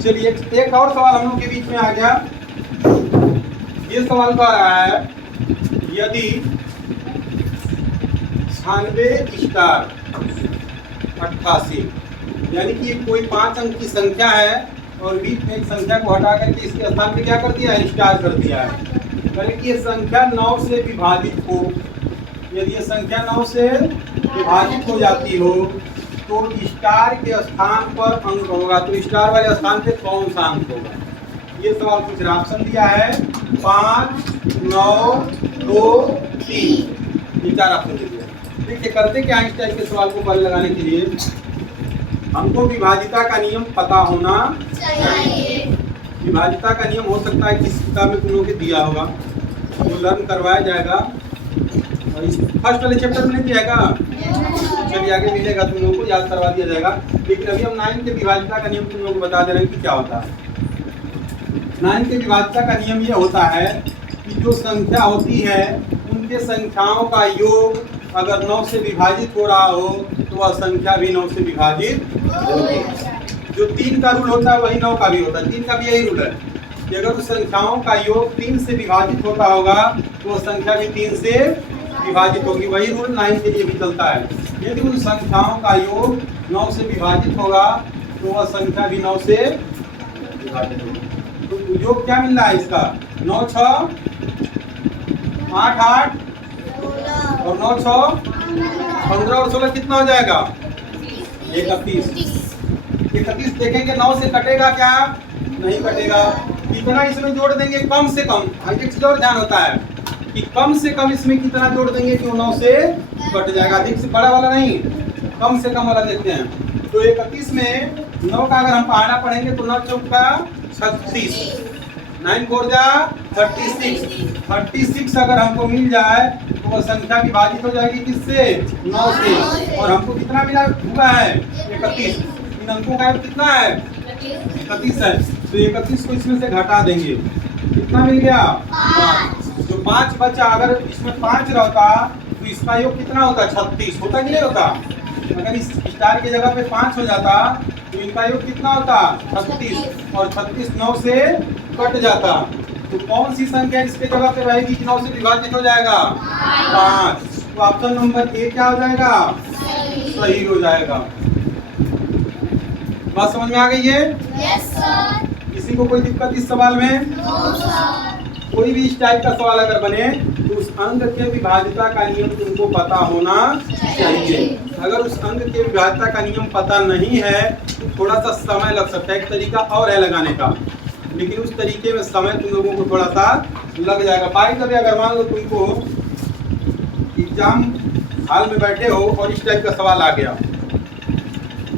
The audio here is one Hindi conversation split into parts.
चलिए एक और सवाल हम लोग के बीच में आ गया। ये सवाल कह रहा है यदि 96 स्टार 88, यानी कि कोई 5 अंक की संख्या है और बीच में एक संख्या को हटा करके इसके स्थान पे क्या कर दिया है, स्टार कर दिया है। यानी कि ये संख्या 9 से विभाजित हो, यदि ये संख्या 9 से विभाजित हो जाती हो तो स्टार के स्थान पर अंक होगा, तो स्टार वाले स्थान पे कौन सा अंक होगा। ये सवाल पूछ रहा, ऑप्शन दिया है 5, 9, 2, 3, ये 4 ऑप्शन दे दिया। देखिए करते क्या इस टाइप के सवाल को पहले लगाने के लिए हमको विभाजिता का नियम पता होना चाहिए। विभाजिता का नियम हो सकता है किस किताब में तुम लोगों के दिया होगा, वो लर्न करवाया जाएगा और इस फर्स्ट वाले चैप्टर में नहीं दिया जाएगा, चलिए आगे मिलेगा, तुम लोगों को याद करवा दिया जाएगा। लेकिन अभी हम 9 के विभाजिता का नियम तुम लोगों को बता दे रहे हैं कि क्या होता है। 9 के विभाजिता का नियम ये होता है कि जो संख्या होती है उनके संख्याओं का योग अगर 9 से विभाजित हो रहा हो तो वह संख्या भी 9 से विभाजित होगी। जो 3 का रूल होता है वही 9 का भी होता है, 3 का भी यही रूल है कि अगर उस संख्याओं का योग 3 से विभाजित होता होगा तो वह संख्या भी 3 से विभाजित होगी। वही रूल 9 के लिए भी चलता है, यदि उन संख्याओं का योग 9 से विभाजित होगा तो वह संख्या भी 9 से विभाजित होगी। तो योग क्या मिल रहा है इसका, 9 6 8 8 और 9 6 15 और 16 कितना हो जाएगा, 31। 31 देखेंगे 9 से कटेगा क्या, नहीं कटेगा। कितना इसमें जोड़ देंगे, कम से कम, एक चीज और ध्यान होता है कि कम से कम इसमें कितना जोड़ देंगे कि 9 से कट जाएगा, अधिक से बड़ा वाला नहीं, कम से कम वाला देखते हैं। तो 31 में 9 का अगर हम पहाड़ा पढ़ेंगे तो 9 चौका 36, 9 4 जा 36 अगर हमको मिल जाए तो वह संख्या विभाजित हो जाएगी किससे, 9 से। और हमको कितना मिला हुआ है, 31। इन अंकों का कितना है, 31 है। तो 31 को इसमें से घटा देंगे, कितना मिल गया, 5। जो 5 बचा, अगर इसमें 5 रहता तो इसका योग कितना होता, 36 होता कि नहीं होता। अगर इस स्टार की जगह पे 5 हो जाता तो इनका योग कितना होता, 36, और 36 9 से कट जाता। तो कौन सी संख्या इसके जगह पे रहेगी कि 9 से विभाजित हो जाएगा, 5। तो ऑप्शन नंबर ए क्या हो जाएगा, सही हो जाएगा। बात समझ में आ गई है? Yes sir. किसी को कोई दिक्कत इस सवाल में? No sir. कोई भी इस टाइप का सवाल अगर बने तो उस अंक के विभाजिता का नियम तुमको पता होना चाहिए। अगर उस अंक के विभाजिता का नियम पता नहीं है तो थोड़ा सा समय लग सकता है। एक तरीका और है लगाने का, लेकिन उस तरीके में समय तुम लोगों को थोड़ा सा लग जाएगा। बाई कभी अगर मान लो तुमको एग्जाम हॉल में बैठे हो और इस टाइप का सवाल आ गया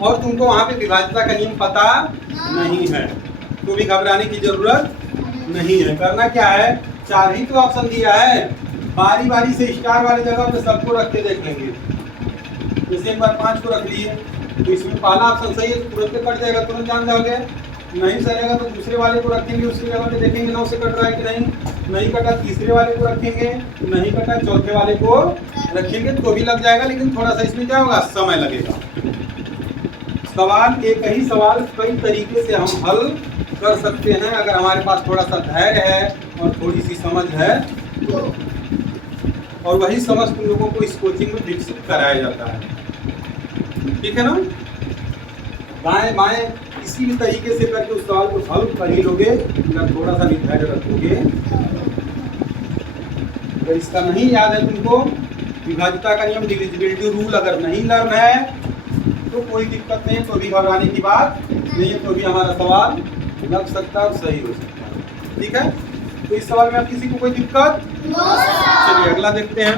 और तुमको वहाँ पे विभाजिता का नियम पता नहीं है तो भी घबराने की जरूरत नहीं है। करना क्या है, 4 ही तो ऑप्शन दिया है, बारी बारी से स्टार वाली जगह पे सबको रख के देख लेंगे। जैसे एक बार 5 को रख लिए तो इसमें पहला ऑप्शन सही है तो तुरंत कट जाएगा, तुरंत जान जाओगे। नहीं सरेगा तो दूसरे वाले को रखेंगे, उसी जगह पे देखेंगे 9 से कट रहा है कि नहीं कटा, तीसरे वाले को रखेंगे, नहीं कटा, चौथे वाले को रखेंगे तो भी लग जाएगा। लेकिन थोड़ा सा इसमें क्या होगा, समय लगेगा। सवाल एक ही सवाल कई तरीके से हम हल कर सकते हैं अगर हमारे पास थोड़ा सा धैर्य है और थोड़ी सी समझ है तो। और वही समझ तुम लोगों को इस कोचिंग में विकसित कराया जाता है, ठीक है ना। बाएं बाएं किसी भी तरीके से करके उस सवाल को हल कर ही लोगे अगर थोड़ा सा भी धैर्य रखोगे। अगर इसका नहीं याद है तुमको, विभाजिता का नियम, डिविजिबिलिटी रूल अगर नहीं लर्न है तो कोई दिक्कत नहीं, तो भी घबराने की बात नहीं है, तो भी हमारा सवाल लग सकता है और सही हो सकता है, ठीक है। तो इस सवाल में अब किसी को कोई दिक्कत? No sir. चलिए अगला देखते हैं।